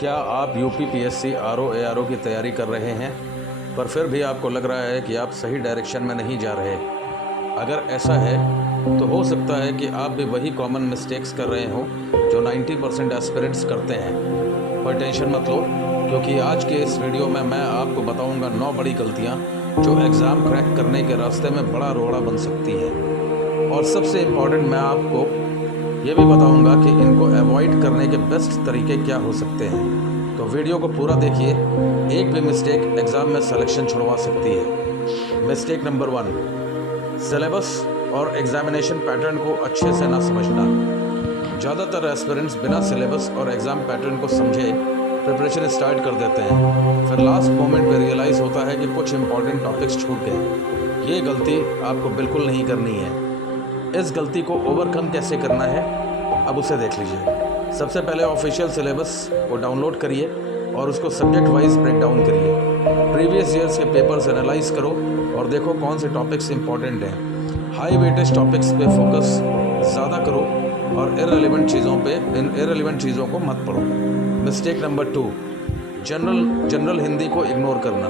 क्या आप UPPSC RO ARO की तैयारी कर रहे हैं पर फिर भी आपको लग रहा है कि आप सही डायरेक्शन में नहीं जा रहे? अगर ऐसा है तो हो सकता है कि आप भी वही कॉमन मिस्टेक्स कर रहे हो जो 90% एस्पिरेंट्स करते हैं। पर टेंशन मत लो, क्योंकि आज के इस वीडियो में मैं आपको बताऊंगा 9 बड़ी गलतियां जो एग्ज़ाम क्रैक करने के रास्ते में बड़ा रोड़ा बन सकती हैं। और सबसे इम्पॉर्टेंट, मैं आपको ये भी बताऊंगा कि इनको अवॉइड करने के बेस्ट तरीके क्या हो सकते हैं। तो वीडियो को पूरा देखिए, एक भी मिस्टेक एग्ज़ाम में सिलेक्शन छुड़वा सकती है। मिस्टेक नंबर 1, सिलेबस और एग्जामिनेशन पैटर्न को अच्छे से ना समझना। ज़्यादातर एस्पिरेंट्स बिना सिलेबस और एग्ज़ाम पैटर्न को समझे प्रिपरेशन स्टार्ट कर देते हैं, फिर लास्ट मोमेंट पे रियलाइज़ होता है कि कुछ इंपॉर्टेंट टॉपिक्स छूट गए। ये गलती आपको बिल्कुल नहीं करनी है। इस गलती को ओवरकम कैसे करना है, अब उसे देख लीजिए। सबसे पहले ऑफिशियल सिलेबस को डाउनलोड करिए और उसको सब्जेक्ट वाइज ब्रेक डाउन करिए। प्रीवियस ईयर्स के पेपर्स एनालाइज करो और देखो कौन से टॉपिक्स इंपॉर्टेंट हैं। हाई वेटेज टॉपिक्स पे फोकस ज़्यादा करो और इररिलेवेंट चीज़ों को मत पढ़ो। मिस्टेक नंबर 2, जनरल हिंदी को इग्नोर करना।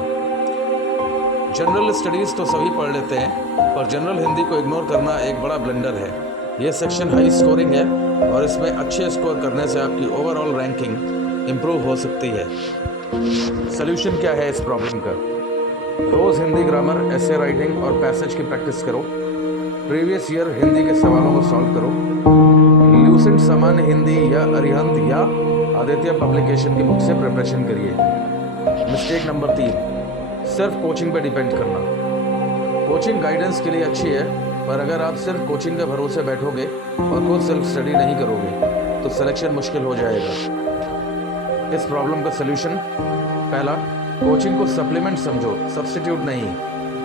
जनरल स्टडीज़ तो सभी पढ़ लेते हैं, पर जनरल हिंदी को इग्नोर करना एक बड़ा ब्लंडर है। ये सेक्शन हाई स्कोरिंग है और इसमें अच्छे स्कोर करने से आपकी ओवरऑल रैंकिंग इम्प्रूव हो सकती है। सल्यूशन क्या है इस प्रॉब्लम का? रोज़ हिंदी ग्रामर, एसे राइटिंग और पैसेज की प्रैक्टिस करो। प्रीवियस ईयर हिंदी के सवालों को सॉल्व करो। ल्यूसेंट सामान्य हिंदी या अरिहंत या आदित्य पब्लिकेशन की बुक से प्रिपरेशन करिए। मिस्टेक नंबर 3, सिर्फ कोचिंग पर डिपेंड करना। कोचिंग गाइडेंस के लिए अच्छी है, पर अगर आप सिर्फ कोचिंग के भरोसे बैठोगे और खुद सेल्फ स्टडी नहीं करोगे तो सिलेक्शन मुश्किल हो जाएगा। इस प्रॉब्लम का सलूशन, पहला, कोचिंग को सप्लीमेंट समझो, सब्स्टिट्यूट नहीं।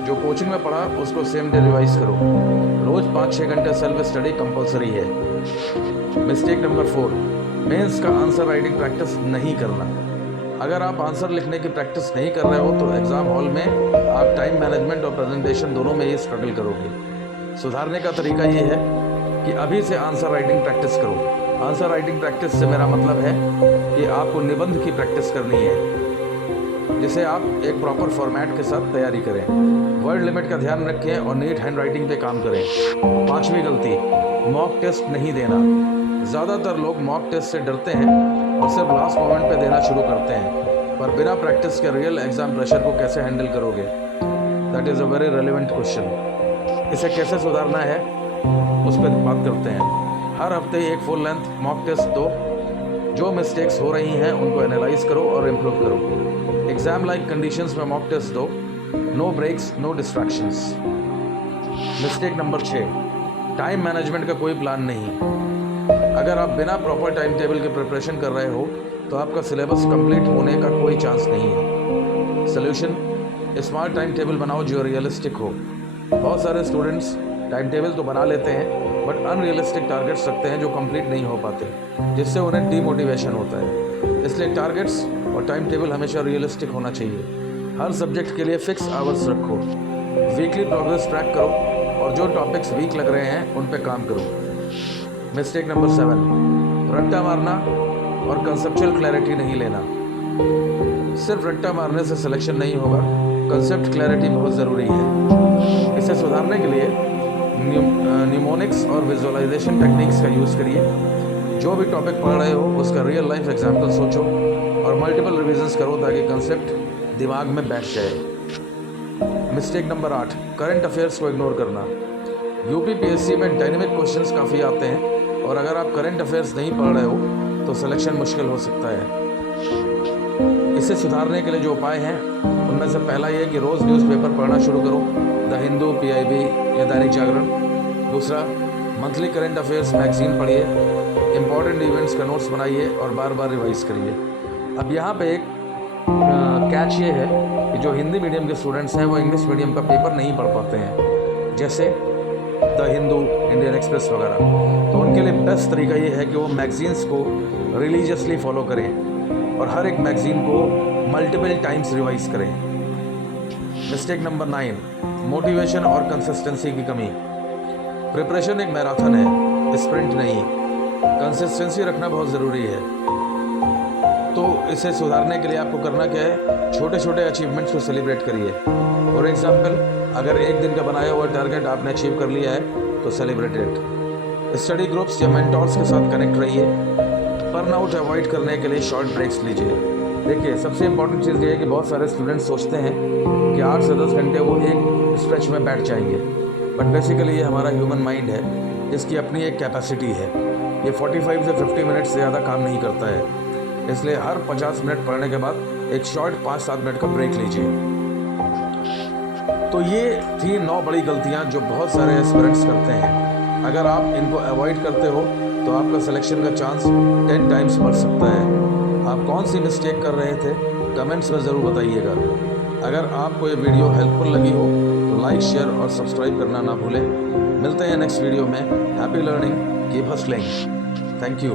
जो कोचिंग में पढ़ा उसको सेम डे रिवाइज करो। रोज़ 5-6 घंटे सेल्फ स्टडी कंपलसरी है। मिस्टेक नंबर 4, मेंस का आंसर राइटिंग प्रैक्टिस नहीं करना। अगर आप आंसर लिखने की प्रैक्टिस नहीं कर रहे हो तो एग्ज़ाम हॉल में आप टाइम मैनेजमेंट और प्रेजेंटेशन दोनों में ही स्ट्रगल करोगे। सुधारने का तरीका ये है कि अभी से आंसर राइटिंग प्रैक्टिस करो। आंसर राइटिंग प्रैक्टिस से मेरा मतलब है कि आपको निबंध की प्रैक्टिस करनी है, जिसे आप एक प्रॉपर फॉर्मेट के साथ तैयारी करें। वर्ड लिमिट का ध्यान रखें और नीट हैंड राइटिंग पे काम करें। 5वीं गलती, मॉक टेस्ट नहीं देना। ज़्यादातर लोग मॉक टेस्ट से डरते हैं और सिर्फ लास्ट मोमेंट पे देना शुरू करते हैं, पर बिना प्रैक्टिस के रियल एग्ज़ाम प्रेशर को कैसे हैंडल करोगे? That is a very relevant question. इसे कैसे सुधारना है उस पर बात करते हैं। हर हफ्ते एक फुल लेंथ मॉक टेस्ट दो। जो मिस्टेक्स हो रही हैं उनको एनालाइज करो और इम्प्रूव करो। एग्ज़ाम लाइक कंडीशंस में मॉक टेस्ट दो। No breaks, no distractions. Mistake number 6, time management का कोई प्लान नहीं। अगर आप बिना प्रॉपर टाइम टेबल के प्रिपरेशन कर रहे हो तो आपका सिलेबस कंप्लीट होने का कोई चांस नहीं है। सॉल्यूशन, स्मार्ट टाइम टेबल बनाओ जो रियलिस्टिक हो। बहुत सारे स्टूडेंट्स टाइम टेबल तो बना लेते हैं बट अनरियलिस्टिक टारगेट्स रखते हैं जो कंप्लीट नहीं हो पाते, जिससे उन्हें डीमोटिवेशन होता है। इसलिए टारगेट्स और टाइम टेबल हमेशा रियलिस्टिक होना चाहिए। हर सब्जेक्ट के लिए फिक्स आवर्स रखो। वीकली प्रोग्रेस ट्रैक करो और जो टॉपिक्स वीक लग रहे हैं उन पर काम करो। मिस्टेक नंबर 7, रट्टा मारना और कंसेप्चुअल क्लैरिटी नहीं लेना। सिर्फ रट्टा मारने से सिलेक्शन नहीं होगा, कंसेप्ट क्लैरिटी बहुत ज़रूरी है। इसे सुधारने के लिए न्यूमोनिक्स और विजुअलाइजेशन टेक्निक्स का यूज़ करिए। जो भी टॉपिक पढ़ रहे हो उसका रियल लाइफ एग्जाम्पल सोचो और मल्टीपल रिविजन्स करो ताकि कंसेप्ट दिमाग में बैठ जाए। मिस्टेक नंबर 8, करंट अफेयर्स को इग्नोर करना। यूपीपीएससी में डायनेमिक क्वेश्चंस काफ़ी आते हैं और अगर आप करंट अफेयर्स नहीं पढ़ रहे हो तो सिलेक्शन मुश्किल हो सकता है। इसे सुधारने के लिए जो उपाय हैं उनमें से पहला ये कि रोज़ न्यूज़पेपर पढ़ना शुरू करो, द हिंदू, पीआईबी या दैनिक जागरण। दूसरा, मंथली करंट अफेयर्स मैगजीन पढ़िए। इंपॉर्टेंट इवेंट्स का नोट्स बनाइए और बार बार रिवाइज करिए। अब यहाँ पे एक कैच ये है कि जो हिंदी मीडियम के स्टूडेंट्स हैं वो इंग्लिश मीडियम का पेपर नहीं पढ़ पाते हैं, जैसे द हिंदू, इंडियन एक्सप्रेस वगैरह। तो उनके लिए बेस्ट तरीका ये है कि वो मैगजीन्स को रिलीजियसली फॉलो करें और हर एक मैगजीन को मल्टीपल टाइम्स रिवाइज करें। मिस्टेक नंबर 9, मोटिवेशन और कंसिस्टेंसी की कमी। प्रिपरेशन एक मैराथन है, स्प्रिंट नहीं। कंसिस्टेंसी रखना बहुत ज़रूरी है। तो इसे सुधारने के लिए आपको करना क्या है, छोटे छोटे अचीवमेंट्स को सेलिब्रेट करिए। फॉर एग्जाम्पल, अगर एक दिन का बनाया हुआ टारगेट आपने अचीव कर लिया है तो सेलिब्रेट इट। स्टडी ग्रुप्स या मेंटोर्स के साथ कनेक्ट रहिए। बर्नआउट अवॉइड करने के लिए शॉर्ट ब्रेक्स लीजिए। देखिए, सबसे इंपॉर्टेंट चीज़ ये है कि बहुत सारे स्टूडेंट्स सोचते हैं कि 8 से 10 घंटे वो एक स्ट्रेच में बैठ जाएंगे, बट बेसिकली ये हमारा ह्यूमन माइंड है, इसकी अपनी एक कैपेसिटी है। ये 45 से 50 मिनट से ज़्यादा काम नहीं करता है, इसलिए हर 50 मिनट पढ़ने के बाद एक शॉर्ट 5-7 मिनट का ब्रेक लीजिए। तो ये थी 9 बड़ी गलतियाँ जो बहुत सारे एस्पिरेंट्स करते हैं। अगर आप इनको अवॉइड करते हो तो आपका सिलेक्शन का चांस 10 टाइम्स बढ़ सकता है। आप कौन सी मिस्टेक कर रहे थे कमेंट्स में ज़रूर बताइएगा। अगर आपको ये वीडियो हेल्पफुल लगी हो तो लाइक, शेयर और सब्सक्राइब करना ना भूलें। मिलते हैं नेक्स्ट वीडियो में। Happy learning, keep hustling. Thank you.